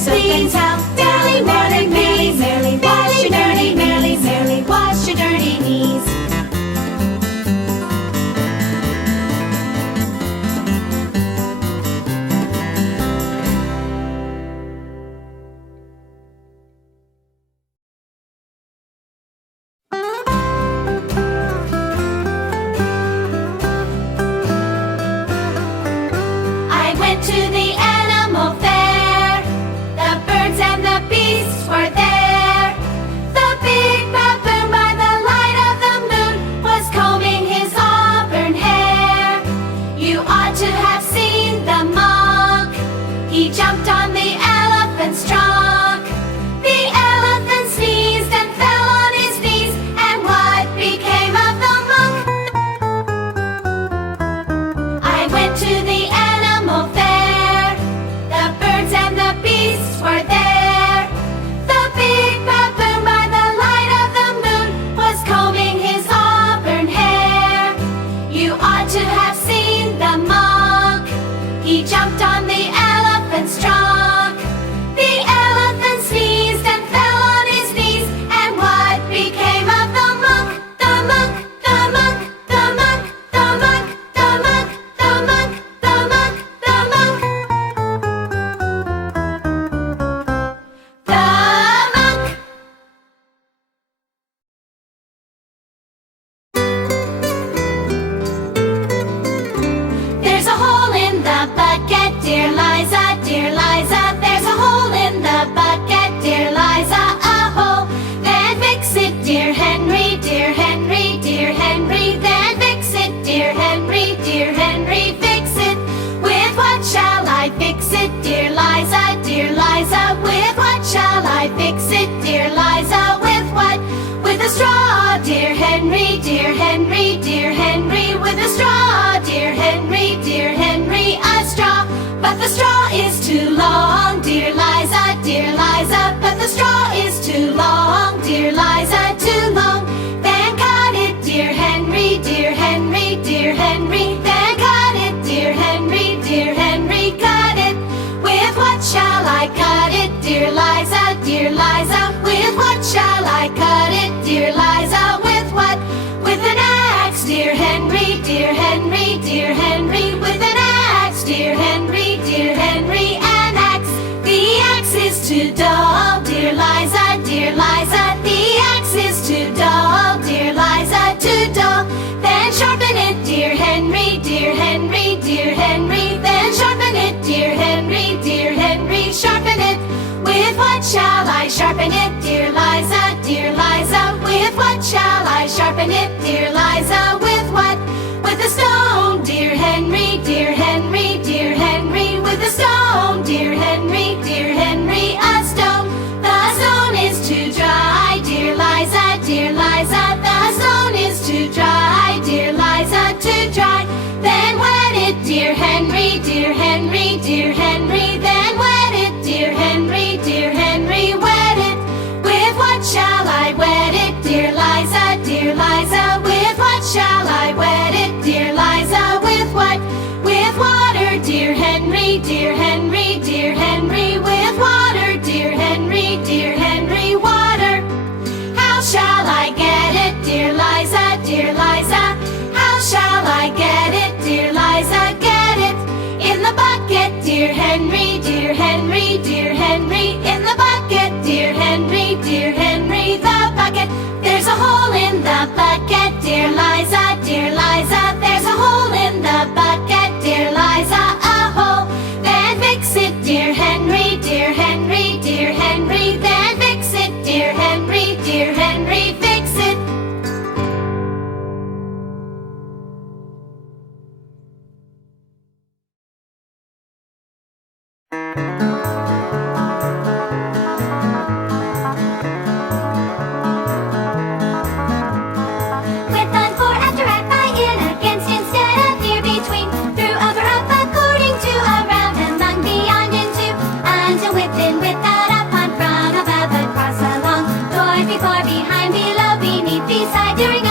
please. Merrily, merrily, merrily, merrily, wash your dirty, merrily, merrily, wash your dirty knees. I went to the animal fair. The birds and the beasts were there. The big baboon by the light of the moon was combing his auburn hair. You ought to have seen the monk. He jumped on the elephant's trunk. The elephant sneezed and fell on his knees. And what became of the monk? I went to the animal fair. The birds and the beasts were there. The big baboon by the light of the moon was combing his auburn hair. You ought to have seen the monk. He jumped on the elephant's trunk. The elephant sneezed and fell on his knees. And what became of the monk? The monk, the monk, the monk, the monk, the monk, the monk, the monk, the monk. The monk. There's a hole in the bucket, dear Liza, dear Liza. There's a hole in the bucket, dear Liza, a hole. Then fix it, dear Henry, dear Henry, dear Henry. Then fix it, dear Henry, dear Henry, fix it. With what shall I fix it, dear Liza, dear Liza? With what shall I fix it, dear Liza? With what? With a straw, dear Henry, dear Henry, dear Henry. With a straw, dear Henry, dear Henry, a straw. But the straw is too long, dear Liza, dear Liza. But the straw is too long, dear Liza, too long. Then cut it, dear Henry, dear Henry, dear Henry. Then cut it, dear Henry, dear Henry, cut it. With what shall I cut it, dear Liza, dear Liza? With what shall I cut it, dear Liza? With what? With an axe, dear Henry, dear Henry, dear Henry. With an axe, dear Henry, dear Henry, an axe. The axe is too dull, dear Liza, dear Liza. The axe is too dull, dear Liza, too dull. Then sharpen it, dear Henry, dear Henry, dear Henry. Then sharpen it, dear Henry, dear Henry, sharpen it. With what shall I sharpen it, dear Liza, dear Liza? With what shall I sharpen it, dear Liza? With what? With a stone, dear Henry, dear Henry, dear Henry. With a stone, dear Henry, dear Henry, a stone. The stone is too dry, dear Liza, dear Liza. The stone is too dry, dear Liza, too dry. Then wet it, dear Henry, dear Henry, dear Henry. Then wet it, dear Henry, dear Henry, wet it. With what shall I wet it, dear Liza, dear Liza? With what shall I wet it, dear Liza? With what? With water, dear Henry, dear Henry, dear Henry. With water, dear Henry, dear Henry, water. How shall I get it, dear Liza, dear Liza? How shall I get it, dear Liza? Get it in the bucket, dear Henry, dear Henry, dear Henry. In the bucket, dear Henry, dear Henry, the bucket. There's a hole in the bucket, dear Liza, dear Liza. There's a hole in the bucket, dear Liza, a hole. Then fix it, dear Henry, dear Henry, dear Henry. Then fix it, dear Henry, dear Henry, fix it. With on for after at by in against instead of near between. Through over up according to around among beyond into. Until within without upon from above across along. Toward before behind below beneath beside during